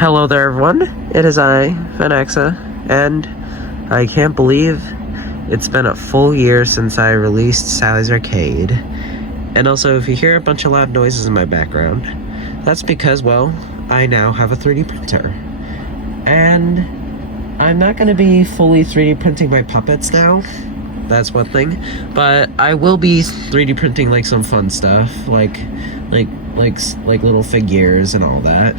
Hello there, everyone. It is I, Fanta, and I can't believe it's been a full year since I released Sally's Arcade. And also, if you hear a bunch of loud noises in my background, that's because, well, I now have a 3D printer. And I'm not going to be fully 3D printing my puppets now. That's one thing. But I will be 3D printing like some fun stuff, like little figures and all that.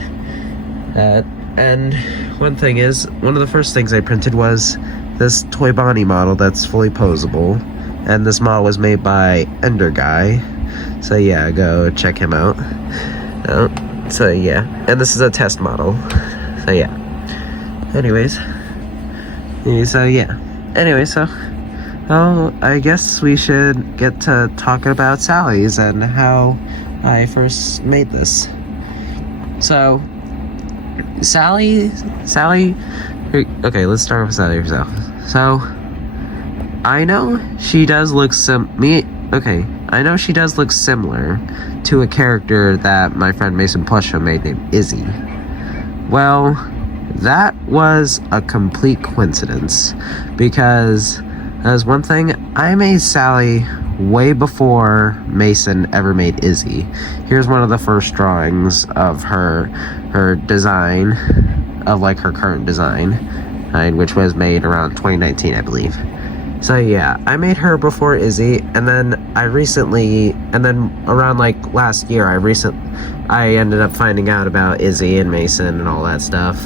And one thing is, one of the first things I printed was this Toy Bonnie model that's fully posable, and this model was made by Ender Guy, so yeah, go check him out. So yeah, and this is a test model, so yeah. Well, I guess we should get to talking about Sally's and how I first made this. So, Sally, okay, let's start with Sally herself. So, I know she does look I know she does look similar to a character that my friend Mason Plusho made named Izzy. Well, that was a complete coincidence, because as one thing, I made Sally way before Mason ever made Izzy. Here's one of the first drawings of her design, of like her current design, which was made around 2019, I believe. So yeah, I made her before Izzy, and then around like last year, I ended up finding out about Izzy and Mason and all that stuff,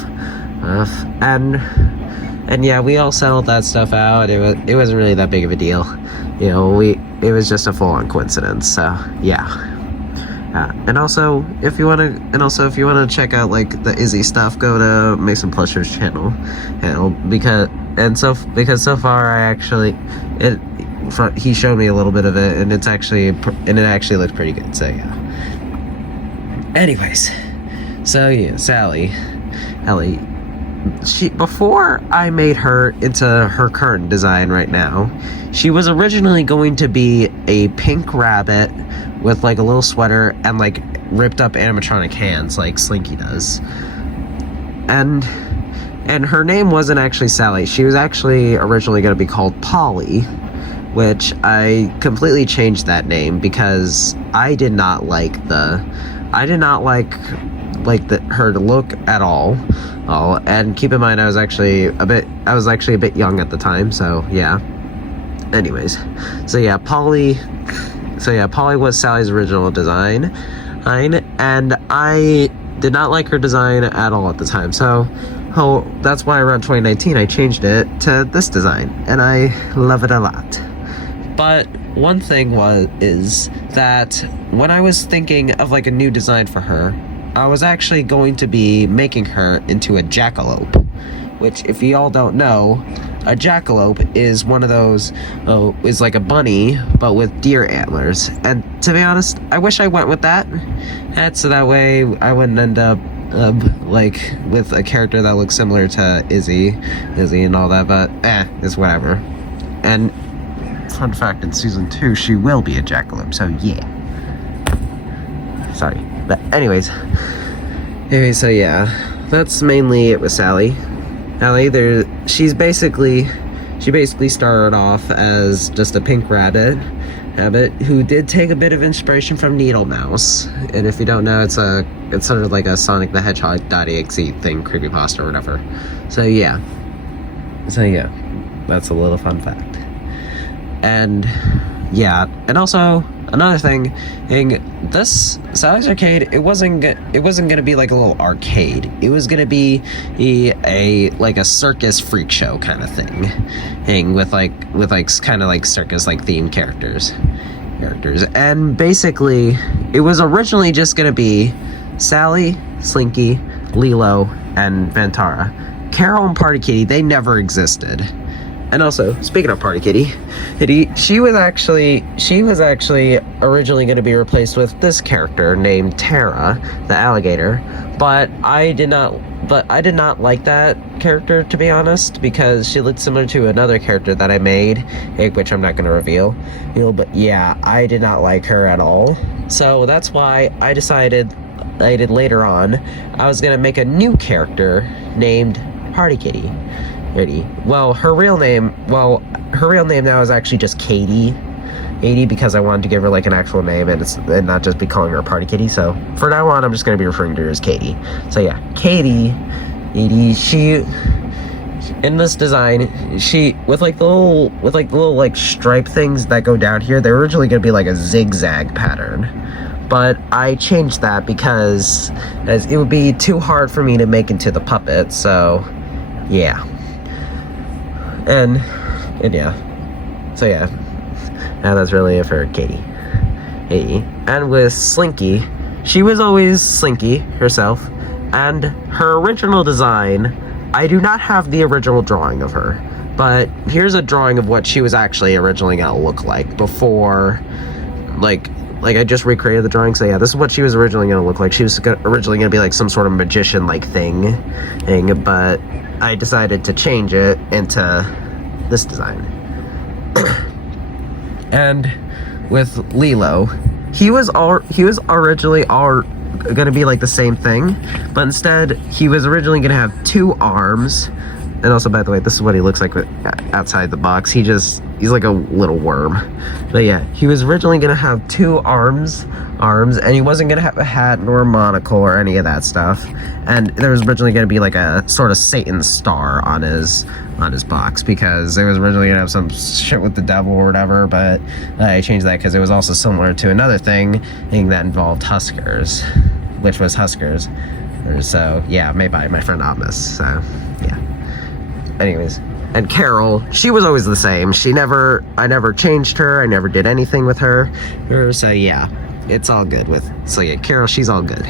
and yeah, we all settled that stuff out. It wasn't really that big of a deal, you know. It was just a full-on coincidence. So yeah. And also, if you wanna check out like the Izzy stuff, go to Mason Plusher's channel, because so far he showed me a little bit of it, and it actually looked pretty good. So yeah. Anyways, so yeah, Sally, before I made her into her current design right now, she was originally going to be a pink rabbit with like a little sweater and like ripped up animatronic hands like Slinky does. And her name wasn't actually Sally. She was actually originally going to be called Polly, which I completely changed that name because I did not like her look at all. And keep in mind, I was actually a bit young at the time, so yeah. Anyways, so yeah, Polly was Sally's original design, and I did not like her design at all at the time. So, that's why around 2019 I changed it to this design, and I love it a lot. But one thing is that when I was thinking of like a new design for her, I was actually going to be making her into a jackalope, which, if you all don't know, a jackalope is one of those, is like a bunny, but with deer antlers. And to be honest, I wish I went with that. So that way I wouldn't end up, like, with a character that looks similar to Izzy and all that, but, it's whatever. And, fun fact, in Season 2, she will be a jackalope, so yeah. Sorry. But anyways, so yeah, that's mainly it with Sally. She basically started off as just a pink rabbit who did take a bit of inspiration from Needle Mouse. And if you don't know, it's sort of like a Sonic the Hedgehog.exe thing, creepypasta or whatever. So yeah, that's a little fun fact. And yeah, and also another thing, this Sally's Arcade, it wasn't gonna be like a little arcade. It was gonna be a circus freak show kind of thing, with kind of like circus like themed characters. And basically, it was originally just gonna be Sally, Slinky, Lilo, and Vantara. Carol and Party Kitty, they never existed. And also, speaking of Party Kitty, she was actually originally going to be replaced with this character named Tara, the alligator. But I did not but I did not like that character, to be honest, because she looked similar to another character that I made, which I'm not going to reveal. But yeah, I did not like her at all. So that's why I decided later on I was going to make a new character named Party Kitty. Well, her real name now is actually just Katie, because I wanted to give her like an actual name and not just be calling her Party Kitty. So for now on, I'm just going to be referring to her as Katie. So yeah, Katie, she, in this design, she, with the little like stripe things that go down here, they're originally going to be like a zigzag pattern. But I changed that because as it would be too hard for me to make into the puppet, so yeah. And yeah. So yeah. Now that's really it for Katie. And with Slinky, she was always Slinky herself, and her original design, I do not have the original drawing of her, but here's a drawing of what she was actually originally gonna look like before, like I just recreated the drawing. So yeah, this is what she was originally gonna look like. She was originally gonna be like some sort of magician like thing, but I decided to change it into this design. And with Lilo, he was originally gonna be like the same thing, but instead he was originally gonna have 2 arms. And also, by the way, this is what he looks like outside the box. He's like a little worm. But yeah, he was originally gonna have 2 arms, and he wasn't gonna have a hat nor a monocle or any of that stuff. And there was originally gonna be like a sort of Satan star on his box, because it was originally gonna have some shit with the devil or whatever. But I changed that because it was also similar to another thing that involved Huskers, which was Huskers. So yeah, made by my friend Amos. So yeah. Anyways, and Carol, she was always the same. I never changed her. I never did anything with her. So yeah, it's all good so yeah, Carol, she's all good.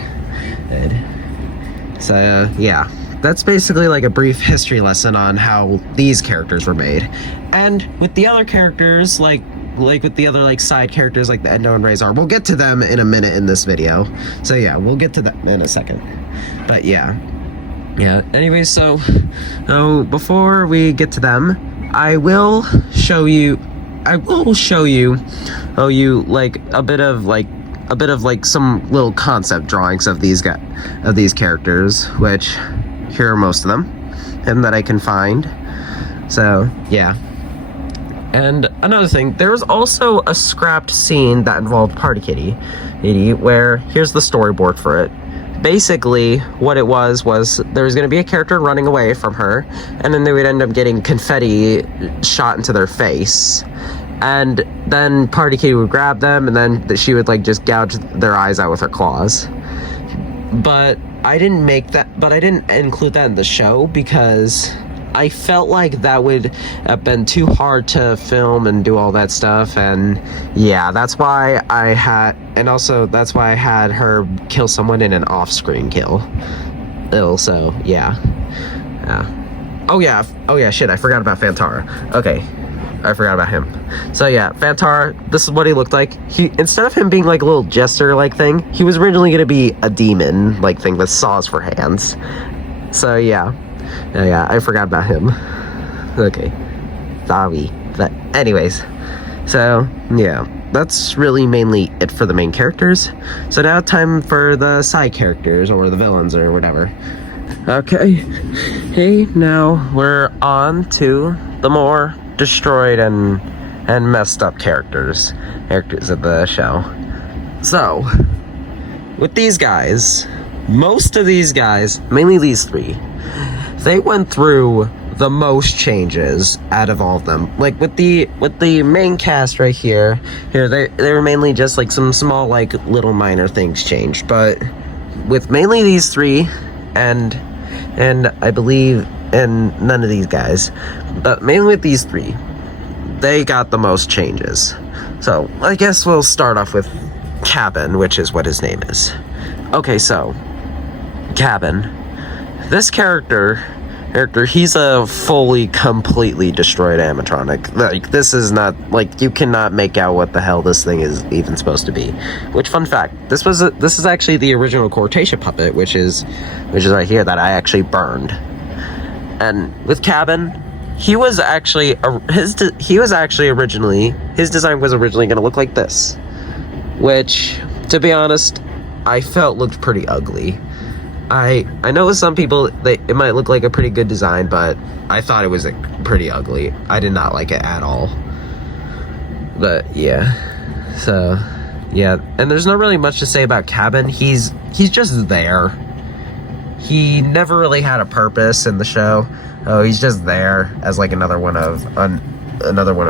So yeah, that's basically like a brief history lesson on how these characters were made. And with the other characters, like with the other like side characters like the Endo and Razar, we'll get to them in a minute in this video. So yeah, we'll get to them in a second. But yeah. Anyways, so before we get to them, I will show you like a bit of some little concept drawings of these characters, which here are most of them, and that I can find. So yeah. And another thing, there was also a scrapped scene that involved Party Kitty, where here's the storyboard for it. Basically, what it was there was going to be a character running away from her, and then they would end up getting confetti shot into their face. And then Party Kitty would grab them, and then she would like just gouge their eyes out with her claws. But I didn't include that in the show because I felt like that would have been too hard to film and do all that stuff, and yeah, that's why I had her kill someone in an off-screen kill. So yeah. Oh yeah, shit, I forgot about Fantara. Okay, I forgot about him. So yeah, Fantara, this is what he looked like. He, instead of him being like a little jester-like thing, he was originally gonna be a demon-like thing with saws for hands. So yeah, I forgot about him. Okay, sorry. But anyways, so yeah, that's really mainly it for the main characters. So now time for the side characters, or the villains, or whatever. Okay, hey, now we're on to the more destroyed and messed up characters of the show. So, with these guys, most of these guys, mainly these 3, they went through the most changes out of all of them. Like with the main cast right here, they were mainly just like some small like little minor things changed. But with mainly these 3 and I believe and none of these guys, but mainly with these 3, they got the most changes. So I guess we'll start off with Cabin, which is what his name is. Okay, so Cabin. This character character, he's a fully, completely destroyed animatronic. Like, this is not, like, you cannot make out what the hell this thing is even supposed to be. Which, fun fact, this is actually the original Cortasia puppet, which is right here, that I actually burned. And with Cabin, he was actually his design was originally going to look like this, which, to be honest, I felt looked pretty ugly. I know with some people it might look like a pretty good design, but I thought it was pretty ugly. I did not like it at all. But yeah, so yeah, and there's not really much to say about Cabin. He's just there. He never really had a purpose in the show. Oh, he's just there as like another one of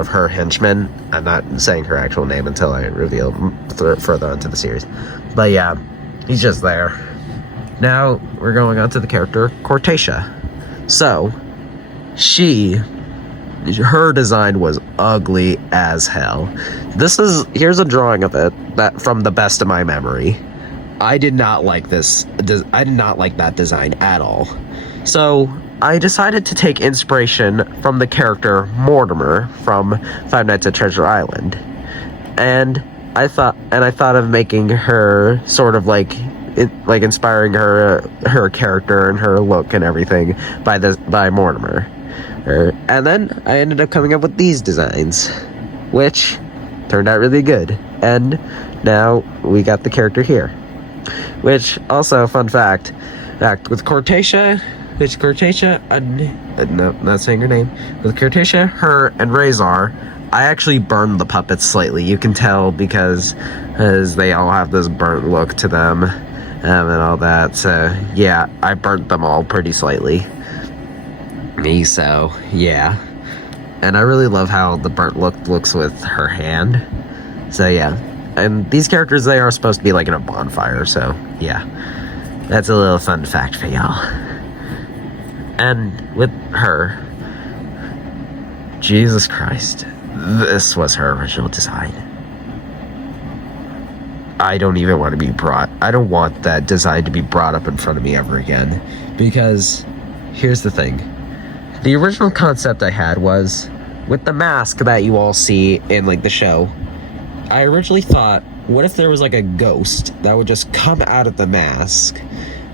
her henchmen. I'm not saying her actual name until I reveal further onto the series. But yeah, he's just there. Now we're going on to the character Cortasia. So her design was ugly as hell. Here's a drawing of it that from the best of my memory. I did not like this. I did not like that design at all. So I decided to take inspiration from the character Mortimer from Five Nights at Treasure Island, and I thought of making her sort of like inspiring her character and her look and everything by Mortimer. And then I ended up coming up with these designs, which turned out really good. And now we got the character here. Which also, fun fact with Cortasia, no, not saying her name. With Cortasia, her, and Razar, I actually burned the puppets slightly. You can tell because they all have this burnt look to them, and all that. So yeah, I burnt them all pretty slightly. So yeah, and I really love how the burnt look looks with her hand. So yeah, and these characters, they are supposed to be like in a bonfire. So yeah, that's a little fun fact for y'all. And with her, Jesus Christ, this was her original design. I don't want that design to be brought up in front of me ever again. Because here's the thing. The original concept I had was, with the mask that you all see in like the show, I originally thought, what if there was like a ghost that would just come out of the mask,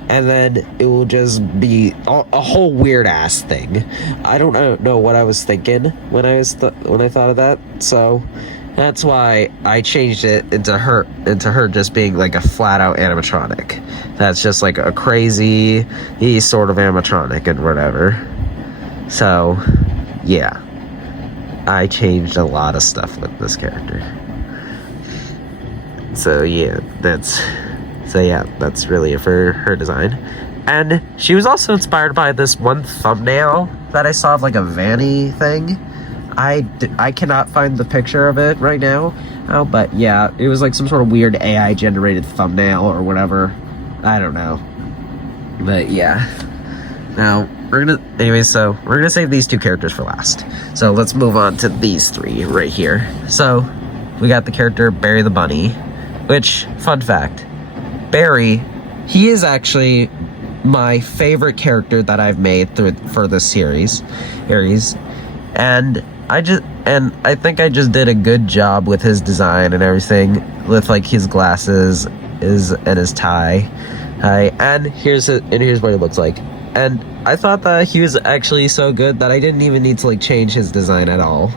and then it will just be a whole weird ass thing. I don't know what I was thinking when I thought of that. So that's why I changed it into her just being like a flat out animatronic. That's just like a crazy sort of animatronic and whatever. So yeah, I changed a lot of stuff with this character. So yeah, that's really it for her design. And she was also inspired by this one thumbnail that I saw of like a Vanny thing. I cannot find the picture of it right now. Oh, but yeah, it was like some sort of weird AI generated thumbnail or whatever. I don't know. But yeah. Now, we're gonna save these two characters for last. So let's move on to these three right here. So we got the character Barry the Bunny, which, fun fact, Barry, he is actually my favorite character that I've made for this series. And I think I just did a good job with his design and everything, with like his glasses and his tie. And here's what he looks like. And I thought that he was actually so good that I didn't even need to like change his design at all,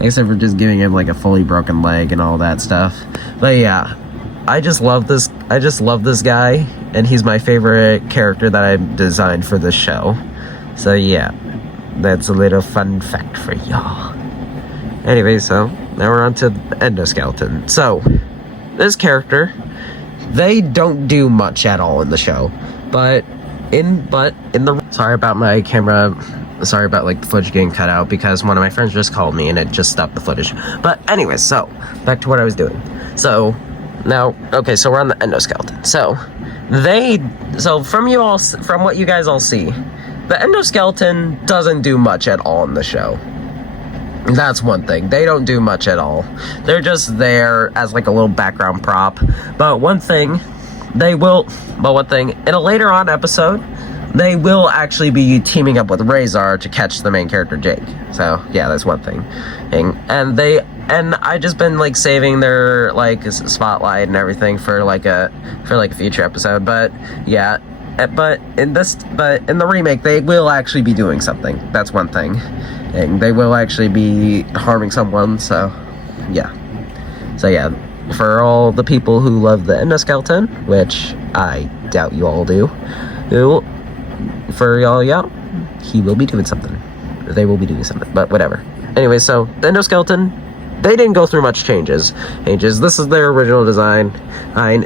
except for just giving him like a fully broken leg and all that stuff. But yeah, I just love this guy, and he's my favorite character that I designed for this show. So yeah, that's a little fun fact for y'all. Anyway, so now we're on to endoskeleton. So this character, they don't do much at all in the show, but in the sorry about my camera, sorry about like the footage getting cut out because one of my friends just called me and it just stopped the footage. But anyways, so back to what I was doing. So now, okay, so we're on the endoskeleton. So from what you guys all see, the endoskeleton doesn't do much at all in the show. That's one thing. They don't do much at all. They're just there as like a little background prop. But one thing, in a later on episode, they will actually be teaming up with Razar to catch the main character Jake. So yeah, that's one thing. And I just been like saving their like spotlight and everything for like a future episode. But yeah, but in the remake they will actually be doing something. That's one thing, and they will actually be harming someone. So yeah, for all the people who love the endoskeleton, which I doubt you all do, for y'all, yeah, he will be doing something. They will be doing something, but whatever. Anyway, so the endoskeleton, they didn't go through much changes. This is their original design.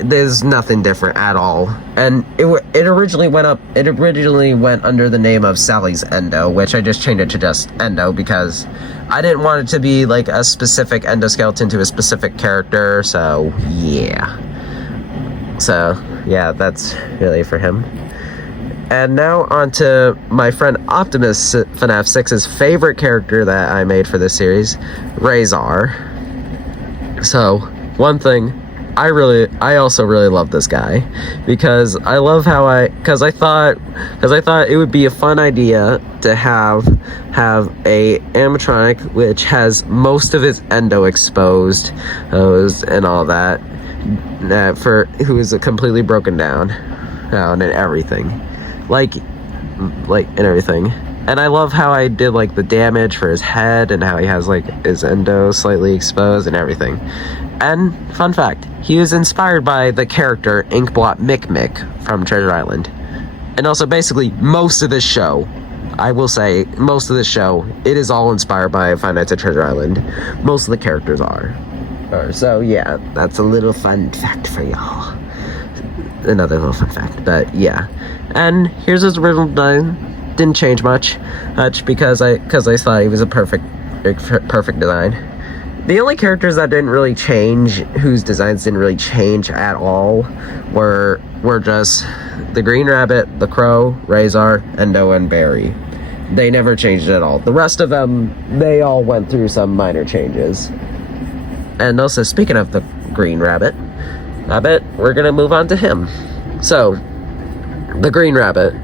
There's nothing different at all. And it originally went under the name of Sally's Endo, which I just changed it to just Endo because I didn't want it to be like a specific endoskeleton to a specific character. So yeah. So yeah, that's really for him. And now on to my friend Optimus, FNAF 6's favorite character that I made for this series, Razar. So, one thing, I also really love this guy because I love how I thought it would be a fun idea to have a animatronic which has most of his endo exposed, and all that, who is completely broken down and everything. Like and everything. And I love how I did like the damage for his head and how he has like his endo slightly exposed and everything. And fun fact, he was inspired by the character Inkblot Mick from Treasure Island. And also basically most of this show, I will say most of this show, it is all inspired by Five Nights at Treasure Island. Most of the characters are. So yeah, that's a little fun fact for y'all. Another little fun fact, but yeah. And here's his original design. Didn't change much because I thought he was a perfect design. The only characters that didn't really change, whose designs didn't really change at all, were just the Green Rabbit, the Crow, Razar, Endo, and Barry. They never changed at all. The rest of them, they all went through some minor changes. And also, speaking of the Green Rabbit, we're gonna move on to him. So, the Green Rabbit.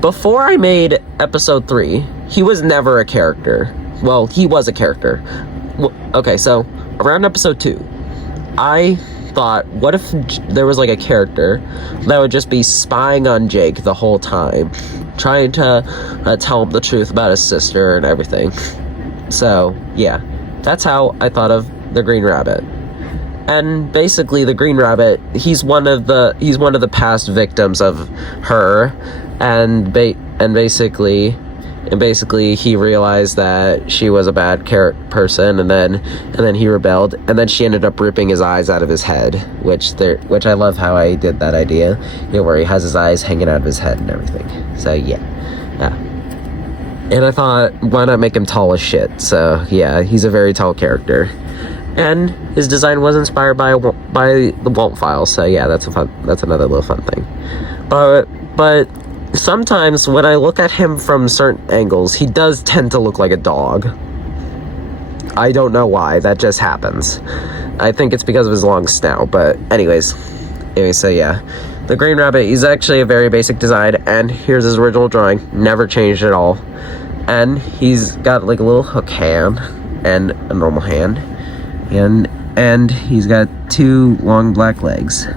Before I made episode 3, he was never a character. Well, he was a character. Okay, so, around episode 2, I thought, what if there was like a character that would just be spying on Jake the whole time, trying to tell him the truth about his sister and everything. So, yeah, that's how I thought of the Green Rabbit. And basically, the Green Rabbit, he's one of the past victims of her, and basically he realized that she was a bad person, and then he rebelled, and then she ended up ripping his eyes out of his head, which I love how I did that idea, where he has his eyes hanging out of his head and everything. So yeah. And I thought, why not make him tall as shit? So yeah, he's a very tall character. And his design was inspired by the Walt files, so yeah, that's another little fun thing. But sometimes when I look at him from certain angles, he does tend to look like a dog. I don't know why, that just happens. I think it's because of his long snout, but anyways, so yeah. The Green Rabbit, he's actually a very basic design, and here's his original drawing, never changed at all. And he's got like a little hook hand and a normal hand. And he's got 2 long black legs.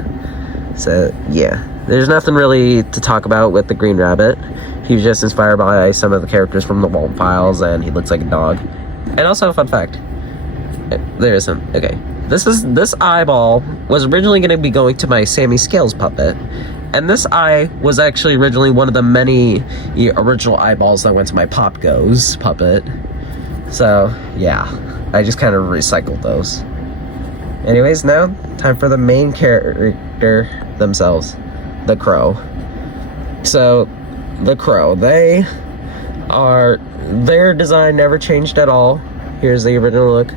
So yeah, there's nothing really to talk about with the Green Rabbit. He was just inspired by some of the characters from the Walt files, and he looks like a dog. And also a fun fact, there isn't. Okay, this eyeball was originally going to be going to my Sammy Scales puppet, and this eye was actually originally one of the many original eyeballs that went to my Pop Goes puppet. So yeah, I just kind of recycled those. Anyways, now time for the main character themselves, the Crow. So, the Crow, their design never changed at all. Here's the original look.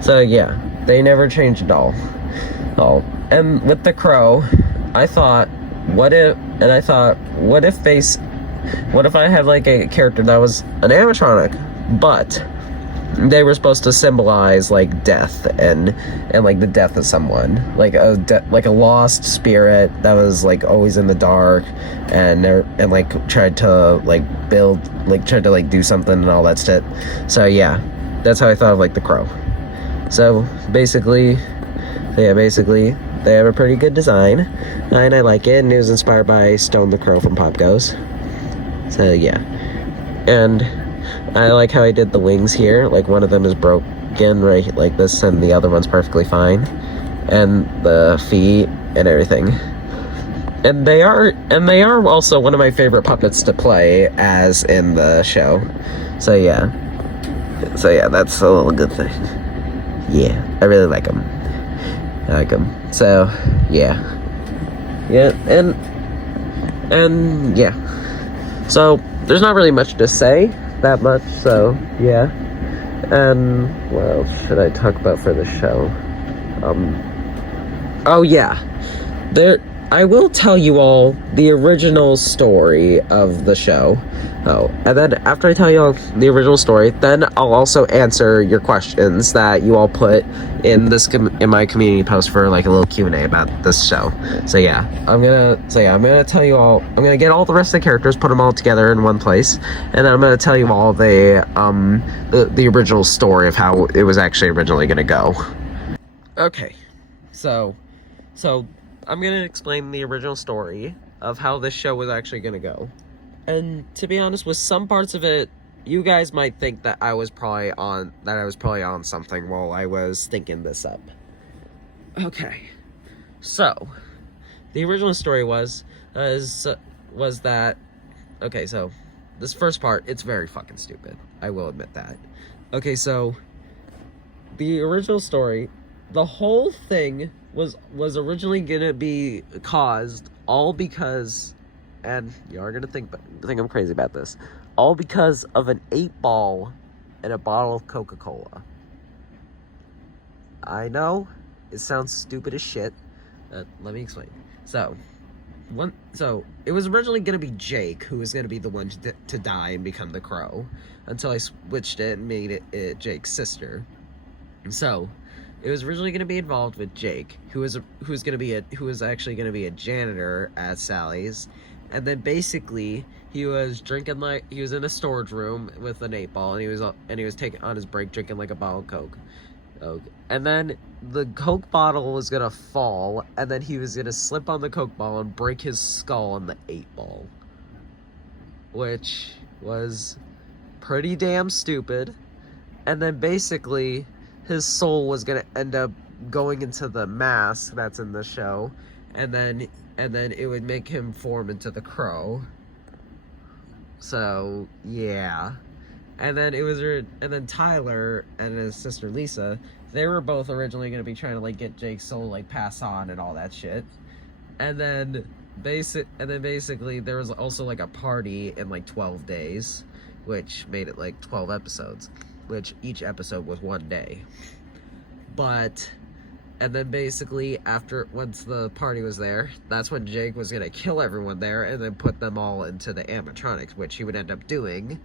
So yeah, they never changed at all. And with the Crow, I thought, what if I had like a character that was an animatronic, but they were supposed to symbolize like death and like the death of someone, like like a lost spirit that was like always in the dark and like tried to like do something and all that shit. So yeah, that's how I thought of like the crow. So basically they have a pretty good design and I like it, and it was inspired by Stone the Crow from Pop Goes. So yeah, and I like how I did the wings here. Like one of them is broken right like this, and the other one's perfectly fine, and the feet and everything. And they are also one of my favorite puppets to play as in the show. So yeah, that's a little good thing. Yeah, I really like them. I like them. So yeah, and yeah. So there's not really much to say. That much, so yeah. And what else should I talk about for the show? Oh yeah, I will tell you all the original story of the show. Oh, and then after I tell you all the original story, then I'll also answer your questions that you all put in my community post for like a little Q&A about this show. So yeah, I'm gonna tell you all. I'm gonna get all the rest of the characters, put them all together in one place, and then I'm gonna tell you all the original story of how it was actually originally gonna go. Okay, so I'm gonna explain the original story of how this show was actually gonna go. And to be honest, with some parts of it, you guys might think that I was probably on something while I was thinking this up. Okay, so the original story was that. Okay, so this first part, it's very fucking stupid. I will admit that. Okay, so the original story, the whole thing was originally gonna be caused all because. And you are gonna think I'm crazy about this. All because of an 8-ball and a bottle of Coca-Cola. I know it sounds stupid as shit. Let me explain. So it was originally gonna be Jake who was gonna be the one to die and become the crow, until I switched it and made it Jake's sister. So it was originally going to be involved with Jake, who was actually going to be a janitor at Sally's, and then basically he was in a storage room with an 8-ball, and he was taking on his break drinking like a bottle of Coke. And then the Coke bottle was gonna fall, and then he was gonna slip on the Coke ball and break his skull on the 8-ball, which was pretty damn stupid. And then basically his soul was gonna end up going into the mask that's in the show, and then it would make him form into the crow. So yeah, and then Tyler and his sister Lisa, they were both originally gonna be trying to like get Jake's soul like pass on and all that shit. And then basically there was also like a party in like 12 days, which made it like 12 episodes, which each episode was 1 day. And then basically once the party was there, that's when Jake was gonna kill everyone there and then put them all into the animatronics, which he would end up doing.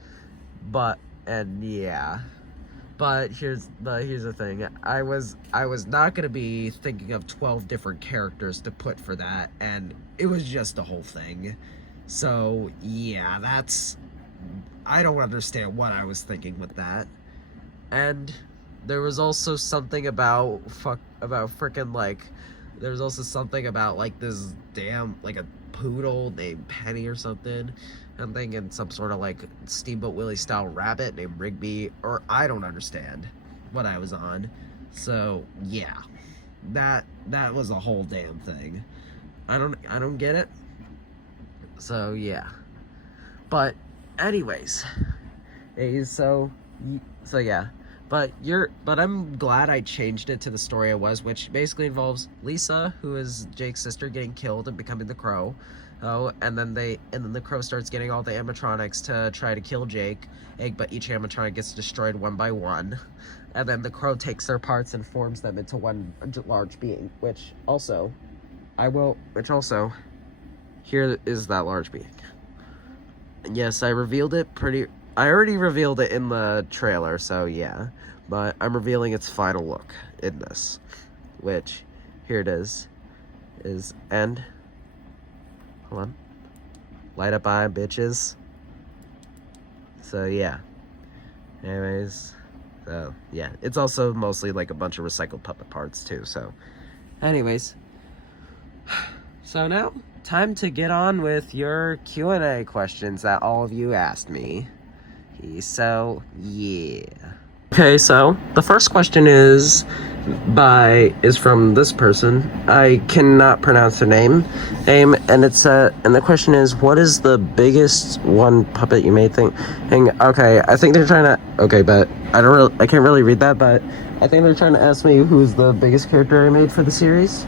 But here's the thing. I was not gonna be thinking of 12 different characters to put for that, and it was just a whole thing. So yeah, I don't understand what I was thinking with that. And there was also something about this damn, like, a poodle named Penny or something. I'm thinking some sort of like Steamboat Willie style rabbit named Rigby, or I don't understand what I was on. So yeah, that was a whole damn thing. I don't get it. So yeah, but anyways, so yeah. But I'm glad I changed it to the story I was, which basically involves Lisa, who is Jake's sister, getting killed and becoming the crow. And then the crow starts getting all the animatronics to try to kill Jake, but each animatronic gets destroyed one by one. And then the crow takes their parts and forms them into one large being, which also, here is that large being. And yes, I revealed it I already revealed it in the trailer, so yeah. But I'm revealing its final look in this. Which, here it is end. Hold on. Light up eye, bitches. So, yeah. Anyways, so, yeah. It's also mostly like a bunch of recycled puppet parts, too, so. Anyways. So now, time to get on with your Q&A questions that all of you asked me. So, yeah. Okay, so the first question is from this person. I cannot pronounce their name. And the question is, what is the biggest one puppet you made think? Okay, I think they're trying to. Okay, but I can't really read that, but I think they're trying to ask me who's the biggest character I made for the series,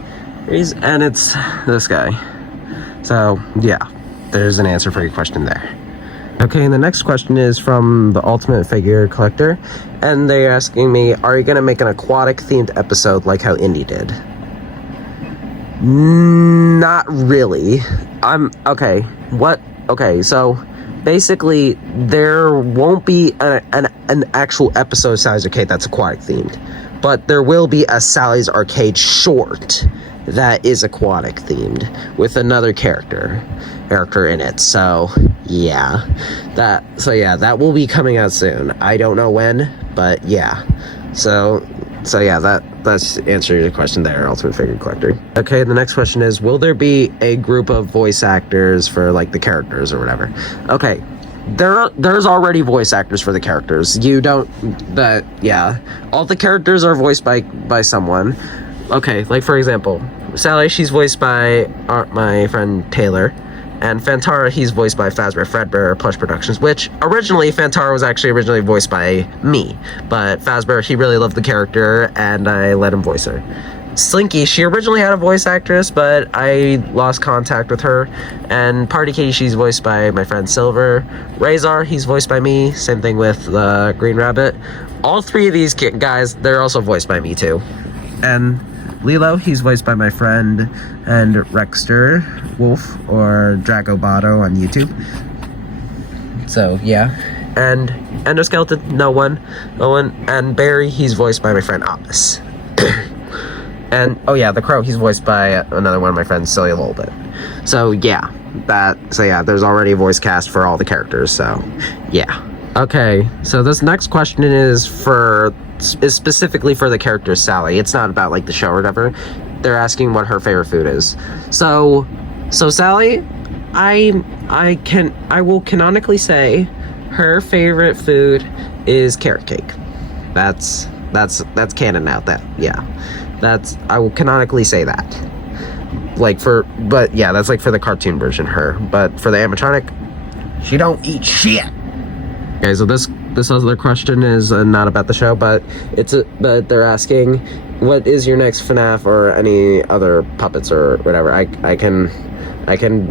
and it's this guy. So yeah, there's an answer for your question there. Okay, and the next question is from the Ultimate Figure Collector, and they're asking me, are you going to make an aquatic-themed episode like how Indy did? Not really. Okay, so basically, there won't be an actual episode of Sally's Arcade that's aquatic-themed, but there will be a Sally's Arcade short that is aquatic-themed with another character in it, so yeah, that will be coming out soon. I don't know when, but yeah. So yeah, that's answering your question there, Ultimate Figure Collector. Okay, the next question is, will there be a group of voice actors for like the characters or whatever? Okay, there's already voice actors for the characters. All the characters are voiced by someone. Okay, like for example, Sally, she's voiced by my friend Taylor. And Fantara, he's voiced by Fazbear Fredbear Plush Productions, which Fantara was originally voiced by me. But Fazbear, he really loved the character, and I let him voice her. Slinky, she originally had a voice actress, but I lost contact with her. And Party Kitty, she's voiced by my friend Silver. Razar, he's voiced by me. Same thing with Green Rabbit. All three of these guys, they're also voiced by me, too. And Lilo, he's voiced by my friend and Rexter Wolf, or Dragobato on YouTube. So yeah, and Endoskeleton, no one, and Barry, he's voiced by my friend Opus. And oh yeah, the Crow, he's voiced by another one of my friends, Celia Lolbit. So yeah, there's already a voice cast for all the characters. So yeah. Okay, so this next question is specifically for the character Sally. It's not about like the show or whatever. They're asking what her favorite food is. So Sally, I will canonically say her favorite food is carrot cake. That's canon now. I will canonically say that. That's like for the cartoon version her. But for the animatronic, she don't eat shit. Okay, so this other question is not about the show, but but they're asking, what is your next FNAF or any other puppets or whatever? I can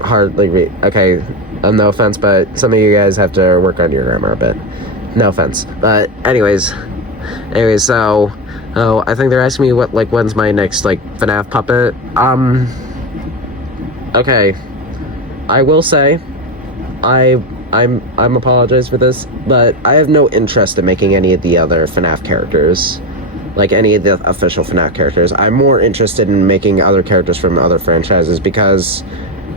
hardly read. Okay, no offense, but some of you guys have to work on your grammar a bit. No offense, but anyways, so I think they're asking me when's my next FNAF puppet. Okay, I will say, I'm apologize for this, but I have no interest in making any of the other FNAF characters, like any of the official FNAF characters. I'm more interested in making other characters from other franchises because,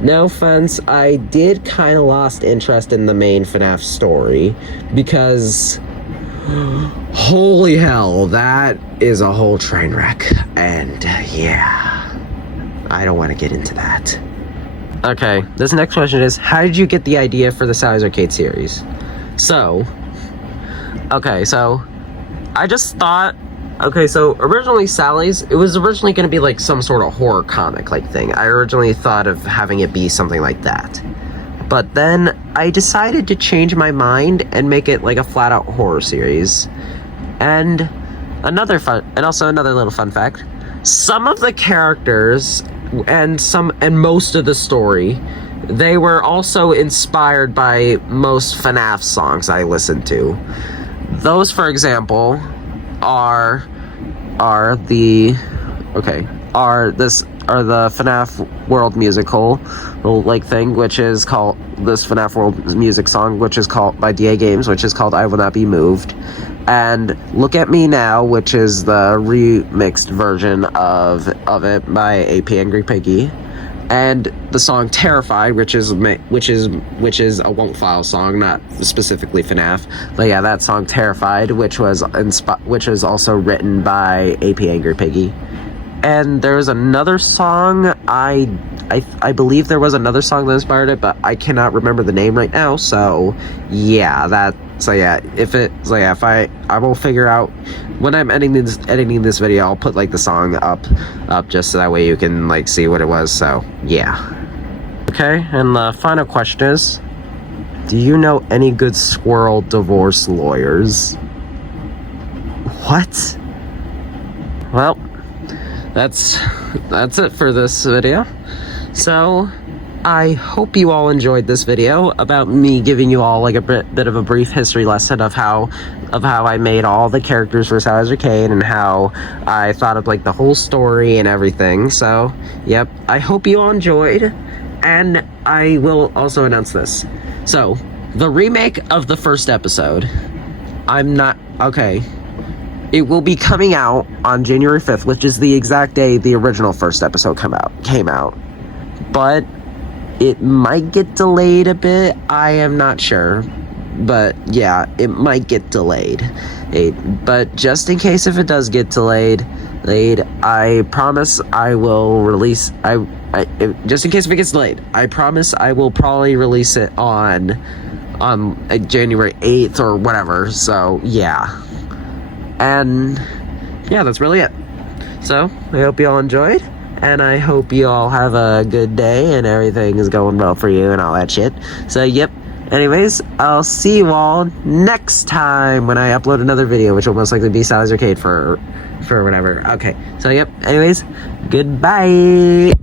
no offense, I did kind of lost interest in the main FNAF story because, holy hell, that is a whole train wreck, and yeah, I don't want to get into that. Okay, this next question is, how did you get the idea for the Sally's Arcade series? So I just thought, originally Sally's, it was originally going to be like some sort of horror comic thing. I originally thought of having it be something like that. But then I decided to change my mind and make it like a flat out horror series. And another little fun fact, some of the characters and most of the story, they were also inspired by most FNAF songs I listened to. Those, for example, are or the FNAF World musical, like thing, which is called this FNAF World music song, which is called by DA Games, which is called "I Will Not Be Moved," and "Look at Me Now," which is the remixed version of it by AP Angry Piggy. And the song "Terrified," which is a Won't File song, not specifically FNAF, but yeah, that song "Terrified," which was also written by AP Angry Piggy. And there was another song. I believe there was another song that inspired it, but I cannot remember the name right now. So yeah, if I will figure out when I'm editing this video, I'll put like the song up just so that way you can like see what it was. So yeah. Okay, and the final question is, do you know any good squirrel divorce lawyers? What? Well, that's it for this video. So I hope you all enjoyed this video about me giving you all like a bit of a brief history lesson of how I made all the characters for Sally's Arcade and how I thought of like the whole story and everything. So yep, I hope you all enjoyed, and I will also announce this. So the remake of the first episode, it will be coming out on January 5th, which is the exact day the original first episode came out. But it might get delayed a bit. I am not sure. But yeah, it might get delayed. But just in case if it does get delayed, I promise I will release... just in case if it gets delayed, I promise I will probably release it on January 8th or whatever. So yeah. And yeah, that's really it. So I hope you all enjoyed, and I hope you all have a good day and everything is going well for you and all that shit. So yep, anyways, I'll see you all next time when I upload another video, which will most likely be Sally's Arcade for whatever. Okay, so yep, anyways, goodbye.